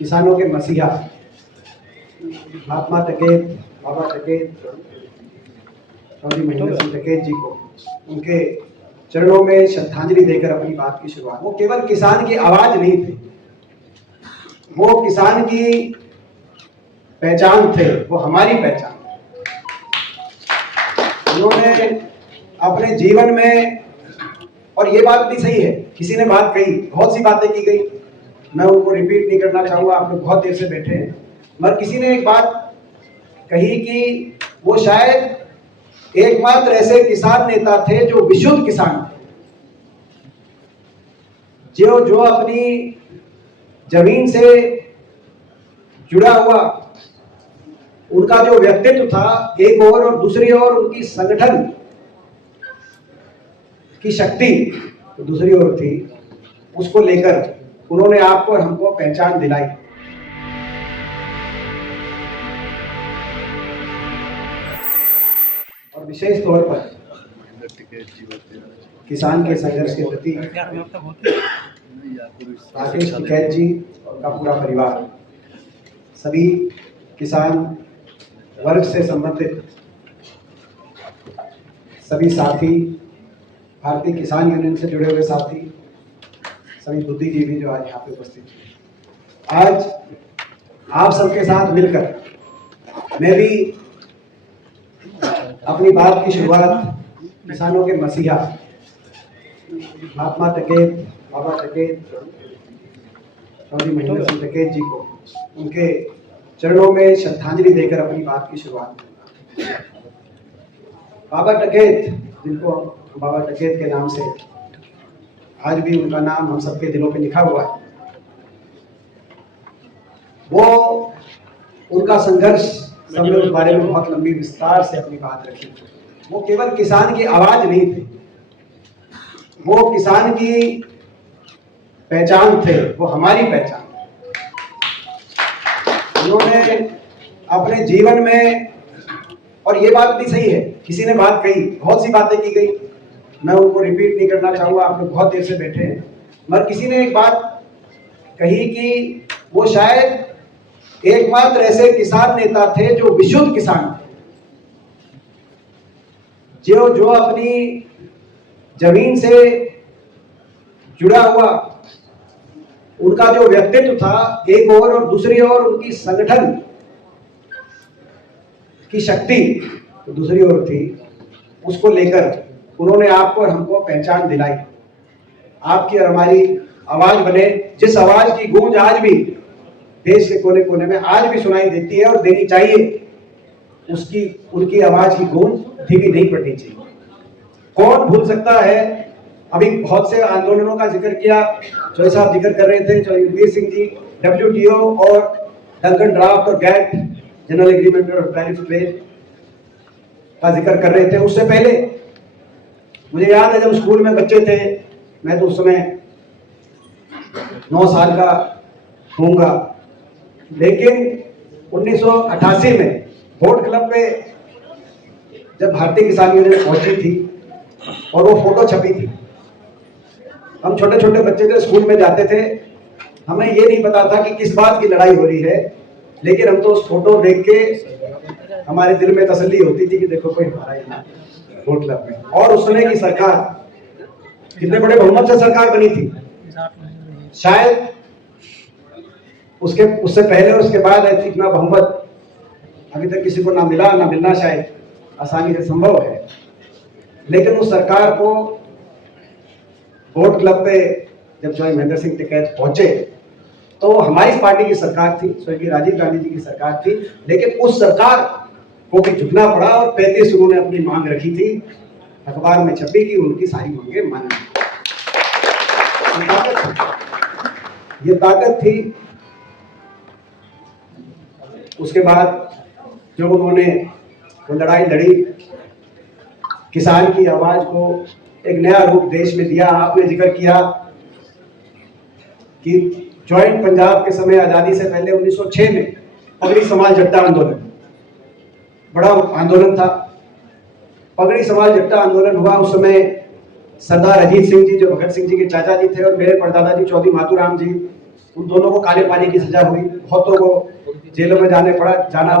किसानों के मसीहा महात्मा टिकैत, बाबा टिकैत, चौधरी महेंद्र सिंह टिकैत जी को उनके चरणों में श्रद्धांजलि देकर अपनी बात की शुरुआत। वो केवल किसान की आवाज नहीं थे, वो किसान की पहचान थे, वो हमारी पहचान। उन्होंने अपने जीवन में, और ये बात भी सही है, किसी ने बात कही, बहुत सी बातें की गई, मैं उनको रिपीट नहीं करना चाहूंगा, आप लोग बहुत देर से बैठे हैं, मगर किसी ने एक बात कही कि वो शायद एकमात्र ऐसे किसान नेता थे जो विशुद्ध किसान थे, जो अपनी जमीन से जुड़ा हुआ उनका जो व्यक्तित्व था एक और दूसरी ओर उनकी संगठन की शक्ति दूसरी ओर थी, उसको लेकर उन्होंने आपको और हमको पहचान दिलाई। और विशेष तौर पर किसान के संघर्ष के प्रति राकेश टिकैत जी और उनका पूरा परिवार, सभी किसान वर्ग से संबंधित सभी साथी, भारतीय किसान यूनियन से जुड़े हुए साथी, सभी बुद्धिजीवी जो आज यहाँ पे उपस्थित हैं। आज आप सबके साथ मिलकर मैं भी अपनी बात की शुरुआत किसानों के मसीहा महात्मा टिकैत, बाबा टिकैत, चौधरी महेंद्र सिंह टिकैत जी को उनके चरणों में श्रद्धांजलि देकर अपनी बात की शुरुआत। बाबा टिकैत, जिनको बाबा टिकैत के नाम से आज भी उनका नाम हम सबके दिलों पे लिखा हुआ है, वो उनका संघर्ष हमने उस बारे में बहुत लंबी विस्तार से अपनी बात रखी। वो केवल किसान की आवाज नहीं थे, वो किसान की पहचान थे, वो हमारी पहचान। उन्होंने अपने जीवन में, और ये बात भी सही है, किसी ने बात कही, बहुत सी बातें की गई, मैं उनको रिपीट नहीं करना चाहूंगा, आप लोग बहुत देर से बैठे हैं, मगर किसी ने एक बात कही कि वो शायद एकमात्र ऐसे किसान नेता थे जो विशुद्ध किसान थे, जो अपनी जमीन से जुड़ा हुआ उनका जो व्यक्तित्व था एक और दूसरी ओर उनकी संगठन की शक्ति दूसरी ओर थी, उसको लेकर उन्होंने आपको और हमको पहचान दिलाई। आपकी और हमारी आवाज बने, जिस आवाज की गूंज आज भी देश के कोने कोने में आज भी सुनाई देती है और देनी चाहिए, उनकी आवाज की गूंज धीमी नहीं पड़नी चाहिए। कौन भूल सकता है, अभी बहुत से आंदोलनों का जिक्र किया, चौधरी साहब जिक्र कर रहे थे, चौधरी वीर सिंह जी WTO और डंकन ड्राफ्ट और गैट जनरल एग्रीमेंट और टैरिफ ट्रेड का जिक्र कर रहे थे। उससे पहले मुझे याद है, जब स्कूल में बच्चे थे, मैं तो उस समय 9 साल का होऊंगा, लेकिन 1988 में वोट क्लब पे जब भारतीय किसान यूनियन पहुंची थी और वो फोटो छपी थी, हम छोटे छोटे बच्चे थे, स्कूल में जाते थे, हमें ये नहीं पता था कि किस बात की लड़ाई हो रही है, लेकिन हम तो उस फोटो देख के हमारे दिल में तसल्ली होती थी कि देखो कोई हमारा यहाँ वोट क्लब में। और उस समय की सरकार कितने बड़े बहुमत से सरकार बनी थी, शायद उससे पहले और उसके बाद ऐसी इतना बहुमत अभी तक किसी को ना मिला, ना मिलना शायद आसानी से संभव है। लेकिन उस सरकार को वोट क्लब पे जब चौधरी महेंद्र सिंह टिकैत पहुंचे तो हमारी पार्टी की सरकार थी, स्वर्गीय राजीव गांधी जी की सरकार थी, लेकिन उस सरकार को भी झुकना पड़ा और 35 उन्होंने अपनी मांग रखी थी, अखबार में छपी कि उनकी सारी मांगे मानी। ये ताकत थी। उसके बाद जब उन्होंने वो लड़ाई लड़ी, किसान की आवाज को एक नया रूप देश में दिया। आपने जिक्र किया कि ज्वाइंट पंजाब के समय, आजादी से पहले 1906 में पगड़ी समाज जट्टा आंदोलन, बड़ा आंदोलन था। पगड़ी समाज जट्टा आंदोलन हुआ, उस समय सरदार अजीत सिंह जी जो भगत सिंह जी के चाचा जी थे और मेरे परदादा जी चौधरी मातूराम जी, उन दोनों को काले पानी की सजा हुई, बहुतों को जेलों में जाना।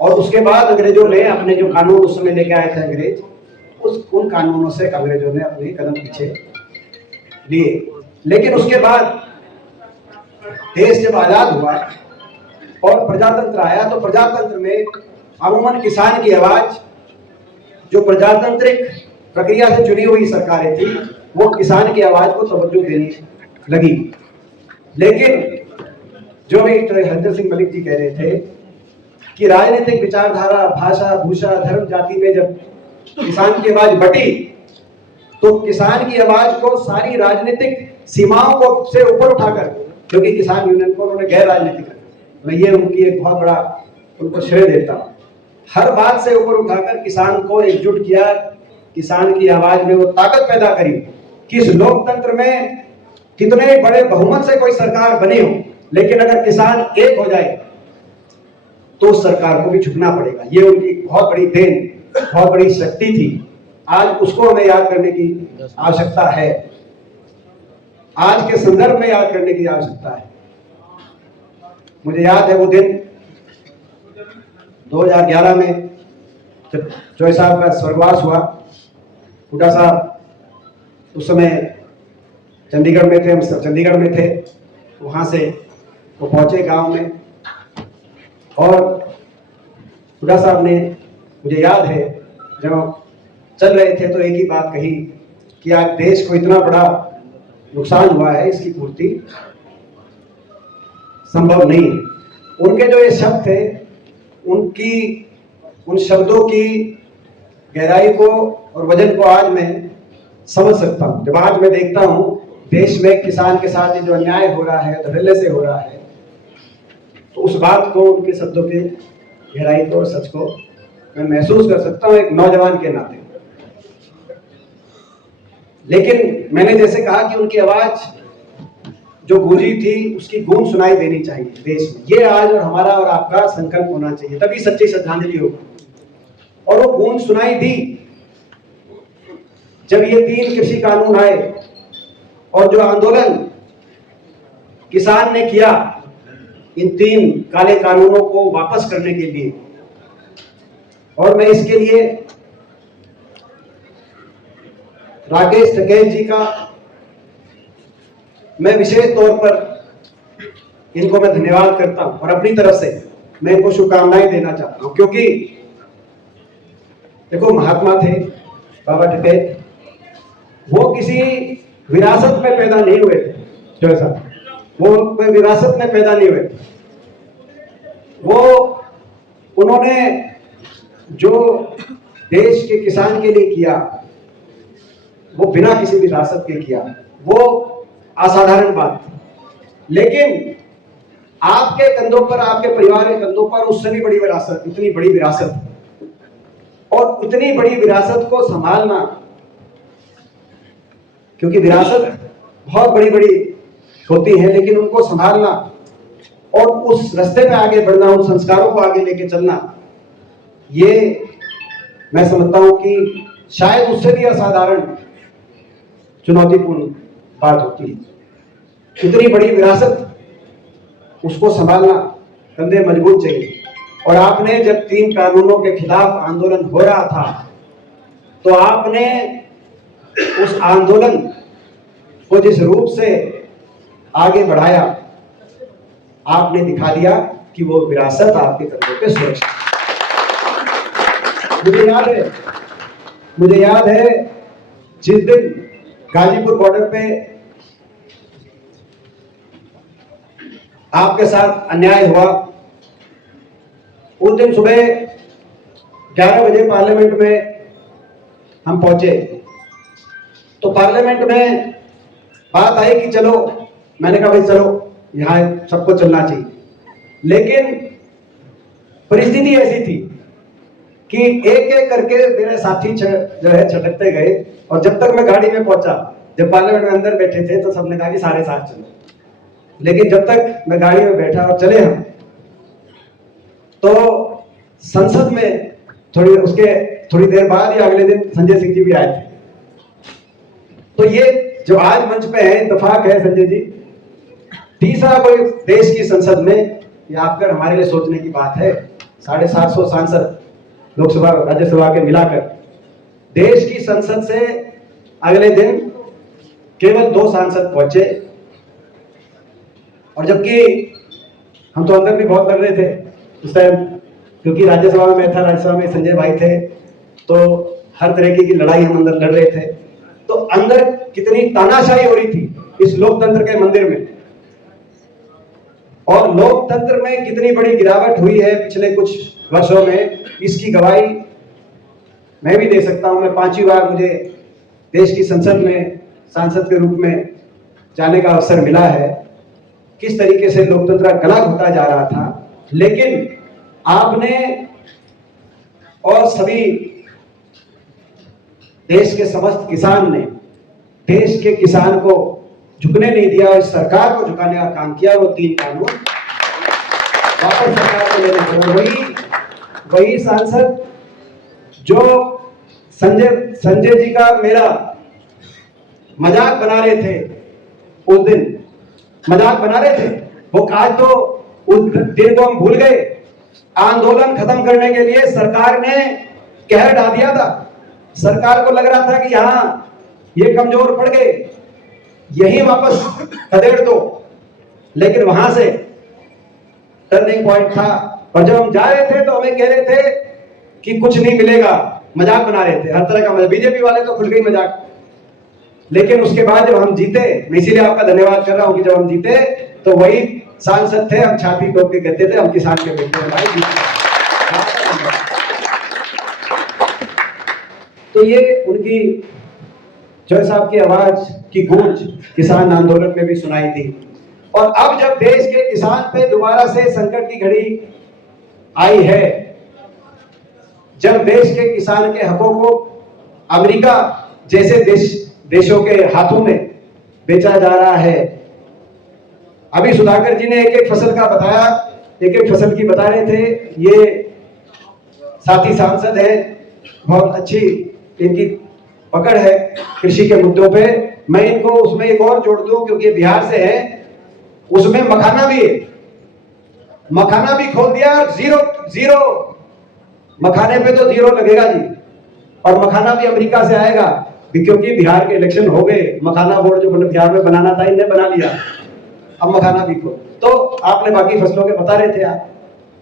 और उसके बाद अंग्रेजों ने अपने जो कानून उस समय लेके आए थे अंग्रेज, उन कानूनों से अंग्रेजों ने अपने कदम पीछे लिए। लेकिन उसके बाद देश जब आजाद हुआ और प्रजातंत्र आया, तो प्रजातंत्र में अमूमन किसान की आवाज, जो प्रजातांत्रिक प्रक्रिया से चुनी हुई सरकारें थी, वो किसान की आवाज को तवज्जो देने लगी। लेकिन जो भी हरजन सिंह मलिक जी कह रहे थे कि राजनीतिक विचारधारा, भाषा, भूषा, धर्म, जाति में जब किसान की आवाज बटी, तो किसान की आवाज को सारी राजनीतिक सीमाओं को से ऊपर उठाकर, क्योंकि किसान यूनियन को उन्होंने गैर राजनीतिक, मैं ये उनकी एक बहुत बड़ा उनको श्रेय देता हूं, हर बात से ऊपर उठाकर किसान को एकजुट किया, किसान की आवाज में वो ताकत पैदा करी कि इस लोकतंत्र में कितने बड़े बहुमत से कोई सरकार बनी हो, लेकिन अगर किसान एक हो जाए तो सरकार को भी झुकना पड़ेगा। ये उनकी बहुत बड़ी देन, बहुत बड़ी शक्ति थी। आज उसको हमें याद करने की आवश्यकता है, आज के संदर्भ में याद करने की आवश्यकता है। मुझे याद है वो दिन 2011 में जब जॉय साहब का स्वर्गवास हुआ। हुड्डा साहब उस समय चंडीगढ़ में थे, हम सब चंडीगढ़ में थे, वहाँ से वो पहुँचे गांव में, और हुड्डा साहब ने, मुझे याद है जब चल रहे थे तो एक ही बात कही कि आज देश को इतना बड़ा नुकसान हुआ है, इसकी पूर्ति संभव नहीं है। उनके जो ये शब्द थे, उन शब्दों की गहराई को और वजन को आज मैं समझ सकता हूँ। जब आज मैं देखता हूँ देश में किसान के साथ जो अन्याय हो रहा है, धड़ल्ले से हो रहा है, तो उस बात को, उनके शब्दों के गहराई को और सच को मैं महसूस कर सकता हूँ एक नौजवान के नाते। लेकिन मैंने जैसे कहा कि उनकी आवाज जो गूंजी थी, उसकी गूंज सुनाई देनी चाहिए देश में। ये आज और हमारा और आपका संकल्प होना चाहिए, तभी सच्ची श्रद्धांजलि होगी। और वो गूंज सुनाई दी जब ये 3 कृषि कानून आए और जो आंदोलन किसान ने किया इन 3 काले कानूनों को वापस करने के लिए। और मैं इसके लिए राकेश टिकैत जी का मैं विशेष तौर पर इनको मैं धन्यवाद करता हूं, और अपनी तरफ से मैं इनको शुभकामनाएं देना चाहता हूं। क्योंकि देखो, महात्मा थे बाबा टिकैत, वो किसी विरासत में पैदा नहीं हुए थे, जो ऐसा वो कोई विरासत में पैदा नहीं हुए थे। वो उन्होंने जो देश के किसान के लिए किया, वो बिना किसी विरासत के किया, वो असाधारण बात थी। लेकिन आपके कंधों पर, आपके परिवार के कंधों पर उससे भी बड़ी विरासत, इतनी बड़ी विरासत, और इतनी बड़ी विरासत को संभालना, क्योंकि विरासत बहुत बड़ी बड़ी होती है, लेकिन उनको संभालना और उस रास्ते पे आगे बढ़ना, उन संस्कारों को आगे लेके चलना, ये मैं समझता हूं कि शायद उससे भी असाधारण चुनौतीपूर्ण बात होती है। इतनी बड़ी विरासत, उसको संभालना, कंधे मजबूत चाहिए। और आपने जब 3 कानूनों के खिलाफ आंदोलन हो रहा था, तो आपने उस आंदोलन को जिस रूप से आगे बढ़ाया, आपने दिखा दिया कि वो विरासत आपके कंधों पे सुरक्षित। मुझे याद है जिस दिन गाजीपुर बॉर्डर पे आपके साथ अन्याय हुआ, उस दिन सुबह 11 बजे पार्लियामेंट में हम पहुंचे। तो पार्लियामेंट में बात आई कि चलो, मैंने कहा भाई चलो, यहाँ सबको चलना चाहिए। लेकिन परिस्थिति ऐसी थी कि एक एक करके मेरे साथी जो है छटकते गए, और जब तक मैं गाड़ी में पहुंचा, जब पार्लियामेंट में अंदर बैठे थे तो सबने कहा कि सारे साथ चलो, लेकिन जब तक मैं गाड़ी में बैठा और चले हम, तो संसद में थोड़ी देर बाद ही अगले दिन संजय सिंह जी भी आए थे। तो ये जो आज मंच पे है, इत्तेफाक है संजय जी तीसरा कोई देश की संसद में, ये आपकर हमारे लिए सोचने की बात है, 750 सांसद लोकसभा राज्यसभा के मिलाकर, देश की संसद से अगले दिन केवल 2 सांसद पहुंचे। और जबकि हम तो अंदर भी बहुत लड़ रहे थे उस टाइम, क्योंकि राज्यसभा में मैं था, राज्यसभा में संजय भाई थे, तो हर तरह की लड़ाई हम अंदर लड़ रहे थे। तो अंदर कितनी तानाशाही हो रही थी इस लोकतंत्र के मंदिर में, और लोकतंत्र में कितनी बड़ी गिरावट हुई है पिछले कुछ वर्षों में, इसकी गवाही मैं भी दे सकता हूं। मैं 5वीं बार मुझे देश की संसद में सांसद के रूप में जाने का अवसर मिला है। किस तरीके से लोकतंत्र गला घुटा जा रहा था, लेकिन आपने और सभी देश के समस्त किसान ने देश के किसान को झुकने नहीं दिया और इस सरकार को झुकाने का काम किया। वो 3 कानून वापस सरकार को लेने, वही सांसद जो संजय जी का मेरा मजाक बना रहे थे, उस दिन मजाक बना रहे थे, वो आज तो उस दिन को हम भूल गए। आंदोलन खत्म करने के लिए सरकार ने कहर ढा दिया था। सरकार को लग रहा था कि यहां ये कमजोर पड़ गए, यही वापस खदेड़ दो, लेकिन वहां से टर्निंग पॉइंट था। और जब हम जा रहे थे तो हमें कह रहे थे कि कुछ नहीं मिलेगा, मजाक बना रहे थे, हर तरह का मजाक। बीजेपी वाले तो खुल गई मजाक। लेकिन उसके बाद जब हम जीते, मैं इसीलिए आपका धन्यवाद कर रहा हूं कि जब हम जीते तो वही सांसद थे, हम छाती ठोक के कहते थे हम किसान के बेटे हैं भाई। तो ये उनकी जय साहब की आवाज की गूंज किसान आंदोलन में भी सुनाई दी। और अब जब देश के किसान पे दोबारा से संकट की घड़ी आई है, जब देश के किसान के हकों को अमेरिका जैसे देशों के हाथों में बेचा जा रहा है। अभी सुधाकर जी ने एक एक फसल का बताया, एक एक फसल की बता रहे थे। ये साथी सांसद है, बहुत अच्छी इनकी पकड़ है कृषि के मुद्दों पे। मैं इनको उसमें एक और जोड़ दूं, क्योंकि बिहार से है, उसमें मखाना भी है, मखाना भी खोल दिया। जीरो मखाने पे तो 0 लगेगा जी, और मखाना भी अमेरिका से आएगा, क्योंकि बिहार के इलेक्शन हो गए। मखाना बोर्ड जो बिहार में बनाना था इन्हें बना लिया, अब मखाना भी खोल। तो आपने बाकी फसलों के बता रहे थे आप।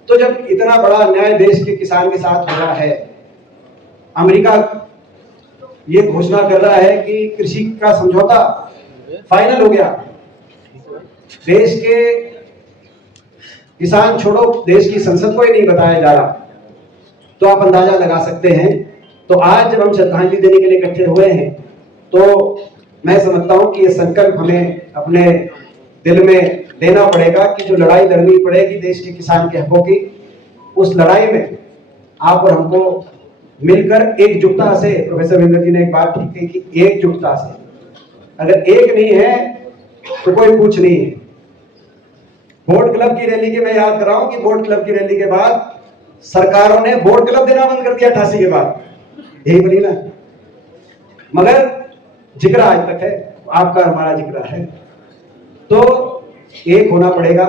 तो जब इतना बड़ा अन्याय देश के किसान के साथ हो रहा है, अमेरिका ये घोषणा कर रहा है कि कृषि का समझौता फाइनल हो गया, देश के किसान छोड़ो, देश की संसद को ही नहीं बताया जा रहा, तो आप अंदाजा लगा सकते हैं। तो आज जब हम श्रद्धांजलि देने के लिए इकट्ठे हुए हैं, तो मैं समझता हूं कि ये संकल्प हमें अपने दिल में लेना पड़ेगा कि जो लड़ाई लड़नी पड़ेगी देश के किसान के हकों की, उस लड़ाई में आप और हमको मिलकर एकजुटता से, प्रोफेसर वीरेंद्र जी ने एक बात ठीक कही कि एकजुटता से, अगर एक नहीं है तो कोई कुछ नहीं है। बोट क्लब की रैली के मैं याद कर रहा हूं कि बोट क्लब की रैली के बाद सरकारों ने बोट क्लब देना बंद कर दिया 88 के बाद, यही बोली ना, मगर जिक्र आज तक है, आपका हमारा जिक्र है। तो एक होना पड़ेगा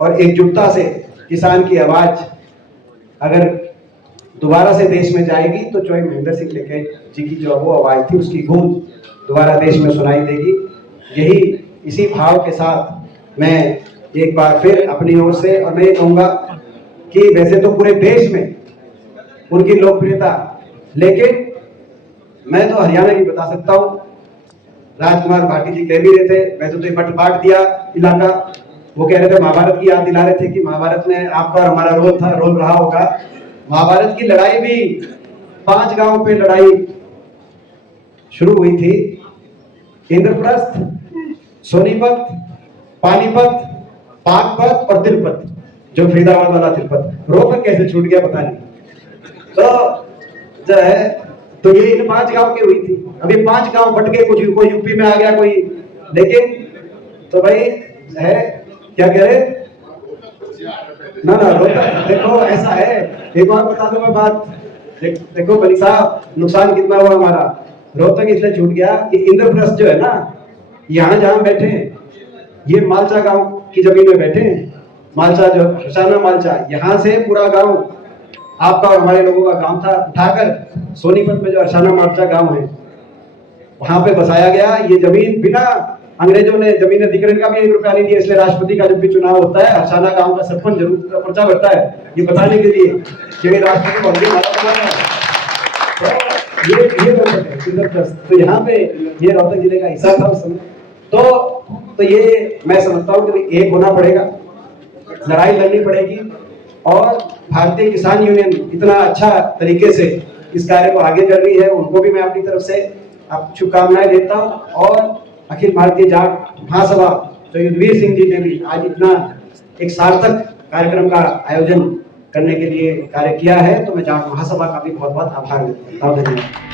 और एकजुटता से किसान की आवाज अगर दोबारा से देश में जाएगी तो चौधरी महेंद्र सिंह लेके जी की जो वो आवाज थी उसकी गूंज दोबारा देश में सुनाई देगी। यही इसी भाव के साथ मैं एक बार फिर अपनी ओर से, और मैं ये कहूंगा कि वैसे तो पूरे देश में उनकी लोकप्रियता, लेकिन मैं तो हरियाणा की बता सकता हूं। राजकुमार भाटी जी कह भी रहे थे, वैसे तो ये बट बांट दिया इलाका, वो कह रहे थे महाभारत की याद दिला रहे थे कि महाभारत में आपका और हमारा रोल रहा होगा। महाभारत की लड़ाई भी 5 गांव पे लड़ाई शुरू हुई थी, इंद्रप्रस्थ, सोनीपत, पानीपत, पाकपत और तिलपत, जो फरीदाबाद वाला तिलपत। रोहतक कैसे छूट गया पता नहीं। तो जो है, तो ये इन 5 गांव की हुई थी। अभी 5 गांव बट गए, कुछ कोई यूपी में आ गया कोई, लेकिन तो भाई है क्या कह रहे ना रोहतक, देखो ऐसा है। एक और बता दूं मैं बात, देखो बनी साहब नुकसान कितना हुआ हमारा। रोहतक इसलिए छूट गया कि इंद्रप्रस्थ जो है ना, यहाँ जहां बैठे ये मालचा गांव की जमीन में बैठे हैं। मालचा जो हर्षाना मालचा, यहाँ से पूरा गांव आपका और हमारे लोगों का गांव था, उठाकर सोनीपत में जो हर्षाना मालचा गांव है वहां पे बसाया गया। ये जमीन बिना अंग्रेजों ने जमीन अधिग्रहण का भी 1 रुपया नहीं दिया, इसलिए राष्ट्रपति का जब भी चुनाव होता है हर्षाना गांव का सरपंच जरूर पर्चा भरता है, ये बताने के लिए कि राष्ट्रपति को हमने मारा बनाया है। ये तो यहाँ पे ये रोहतक जिले का हिस्सा था उस समय। तो ये मैं समझता हूँ कि एक होना पड़ेगा, लड़ाई लड़नी पड़ेगी, और भारतीय किसान यूनियन इतना अच्छा तरीके से इस कार्य को आगे कर रही है, उनको भी मैं अपनी तरफ से आप शुभकामनाएं देता हूँ। और अखिल भारतीय जाट महासभा जो युद्धवीर सिंह जी ने भी आज इतना एक सार्थक कार्यक्रम का आयोजन करने के लिए कार्य किया है, तो मैं जाट महासभा का भी बहुत बहुत आभार व्यक्त करता हूँ। धन्यवाद।